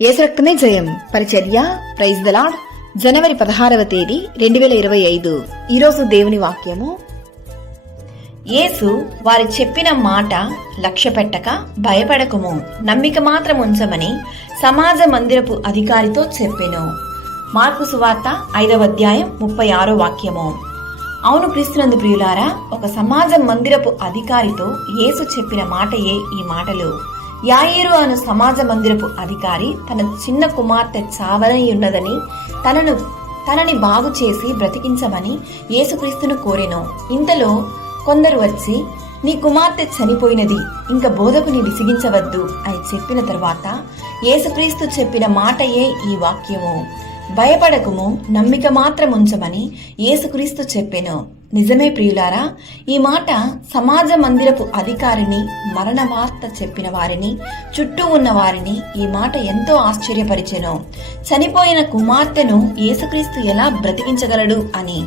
యేసు రక్తమే జయం. పరిచర్య ప్రైజ్ ద లార్డ్. జనవరి 16వ తేదీ 2025. ఈరోజు దేవుని వాక్యము. యేసు వారి చెప్పిన మాట లక్ష్య పెట్టక భయపడకుము, నమ్మిక మాత్రం ఉంచమని సమాజ మందిరపు అధికారితో చెప్పెను. మార్కు సువార్త 5వ అధ్యాయం 36వ వాక్యము. అవును క్రీస్తునందు ప్రియులారా, ఒక సమాజ మందిరపు అధికారితో యేసు చెప్పిన మాటయే ఈ మాటలు. యాయీరు అను సమాజ మందిరపు అధికారి తన చిన్న కుమార్తె చావనయున్నదని తనని బాగు చేసి బ్రతికించమని యేసుక్రీస్తును కోరెను. ఇంతలో కొందరు వచ్చి, నీ కుమార్తె చనిపోయినది, ఇంక బోధకుని విసిగించవద్దు అని చెప్పిన తరువాత యేసుక్రీస్తు చెప్పిన మాటయే ఈ వాక్యము. భయపడకుము, నమ్మిక మాత్రం ఉంచమని యేసుక్రీస్తు చెప్పెను. నిజమే ప్రియులారా, ఈ మాట సమాజ మందిరపు అధికారిని, మరణ వార్త చెప్పిన వారిని, చుట్టూ ఉన్న వారిని ఈ మాట ఎంతో ఆశ్చర్యపరిచెను. చనిపోయిన కుమార్తెను యేసుక్రీస్తు ఎలా బ్రతికించగలడు అని.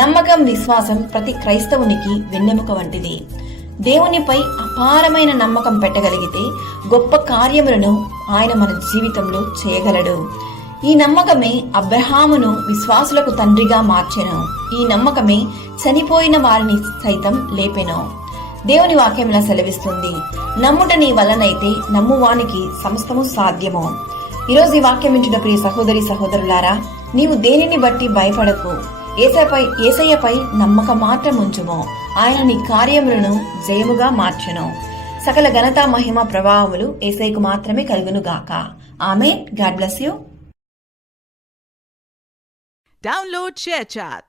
నమ్మకం, విశ్వాసం ప్రతి క్రైస్తవునికి వెన్నెముక వంటిది. దేవునిపై అపారమైన నమ్మకం పెట్టగలిగితే గొప్ప కార్యములను ఆయన మన జీవితంలో చేయగలడు. ఈ నమ్మకమే అబ్రహామును విశ్వాసులకు తండ్రిగా మార్చెను. ఈ నమ్మకమే చనిపోయిన వారిని సైతం లేపెను. దేవుని వాక్యం ఇలా సెలవిస్తుంది, నమ్ముట నీ వలనైతే నమ్మువానికి సమస్తము సాధ్యము. ఈరోజు ఈ వాక్యం వింటున్న ప్రియ సహోదరి సహోదరులారా, నీవు దేనిని బట్టి భయపడకు, యేసయ్యపై నమ్మకం మాత్రం ఉంచుము. ఆయన నీ కార్యములను జయముగా మార్చెను. సకల ఘనత, మహిమ, ప్రభావములు యేసయ్యకు మాత్రమే కలుగును గాక. ఆమేన్. God bless you. Download ShareChat.